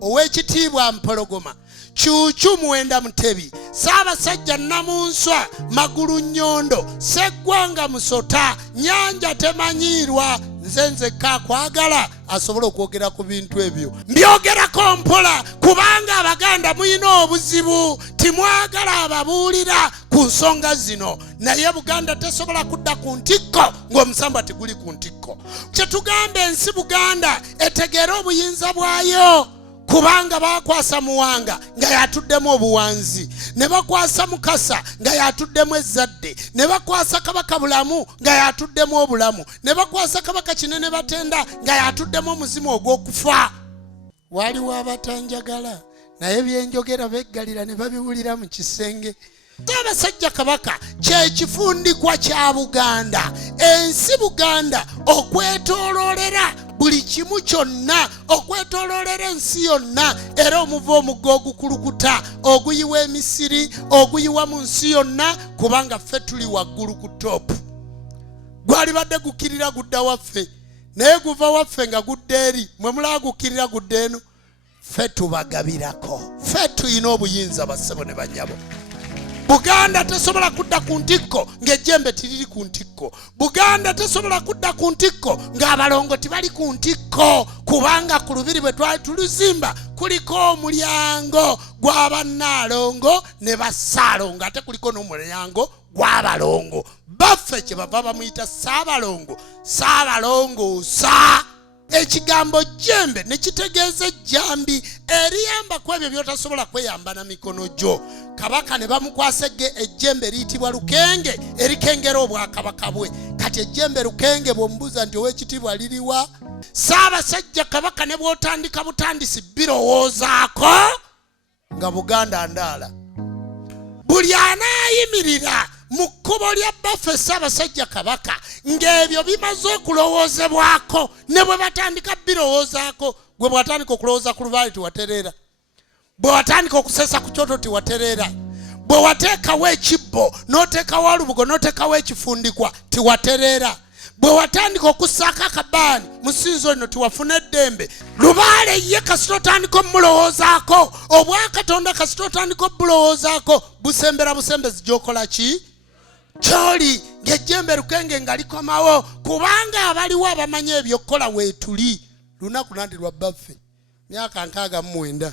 Owekitiibwa Mpologoma, Cuucu Muwenda Mutebi, Ssaabasajja Namunswa Magulu Nnyondo, Sseggwanga Musota, Nyanja Temanyiirwa. Nze nzekka kwagala asobola okwogera ku bintu ebyo. Mbyogerako mpola kubanga Abaganda muyina obuzibu, timwagala ababuulira ku nsonga zino. Naye Buganda tesobola kudda ku ntikko ng'omusambwa teguli ku ntikko. Kye tugamba ensi Buganda etegeera obuyinza bwayo. Kubanga bakwasa Muwanga nga yatuddemu obuwanzi, ne bakwasa Mukasa nga yatuddemu ezzadde, ne bakwasa Kabaka Bulamu nga yatuddemu obulamu, ne bakwasa Kabaka Kinene Batenda nga yatuddemu omuzimu ogw'okufa. Waliwo abatanjagala naye byenjogera beggalira ne babiwulira mu kisenge. Ssaabasajja Kabaka kye kifundikwa kya Buganda. Ensi Buganda okwetooloolera buli kimu kyonna, okwetooloolera ensi yonna, era omuva omugga ogukulukuta oguyiwa e Misiri, oguyiwa mu nsi yonna, kubanga ffe tuli waggulu ku topu. Gwalibadde gukkirira gudda waffe, naye guva waffe nga gudda eri. Mwe mulaba gukkirira gudda eno, ffe tubagabirako. Ffe tulina obuyinza bassebo ne bannyabo. Buganda tesobola kudda ku ntikko ng'ejjembe tiriri ku ntikko. Buganda tesobola kudda ku ntikko ng'abalongo tibali ku ntikko, kubanga ku lubiri bwe twali tuluzimba kuliko omulyango gw'Abannaalongo ne Bassaalongo, ate kuliko n'omulyango gw'Abalongo. Baffe kye bava bamuyita Ssaabalongo, Ssaabalongoosa. Ekigambo jjembe ne kitegeeza ejjambi eriyamba ku ebyo by'otasobola kweyamba na mikono gyo. Kabaka ne bamukwasa ejjembe liyitibwa lukenge erikengera obwakabaka bwe. Kati ejjembe lukenge bw'omubuuza nti Oweekitiibwa liriwa? Ssaabasajja Kabaka ne bw'otandika butandisi birowoozaako nga Buganda ndaala. Buli anaayimirira mu kkubo lya baffe Ssaabasajja Kabaka ng'ebyo bimaze okulowoozebwako, ne bwe batandika birowoozaako, gwe bw'atandika okulowooza ku lubaale tiwatereera, bwe watandika okusesa ku kyoto tiwatereera, bwe wateekawo ekibbo n'oteekawo olubugo n'oteekawo ekifundikwa tiwatereera, bwe watandika okussaako akabaani mu ssinzo lino tiwafuna eddembe. Lubaale ye kasita otandika omulowoozaako, obwakatonda kasita otandika obulowoozaako, busembera busembezi gy'okola ki? Kyoli ng'ejjembe lukenge nga likomawo, kubanga abaliwo abamanyi ebyokukola weetuli. Lunaku nandi lwa baffe myaka 69.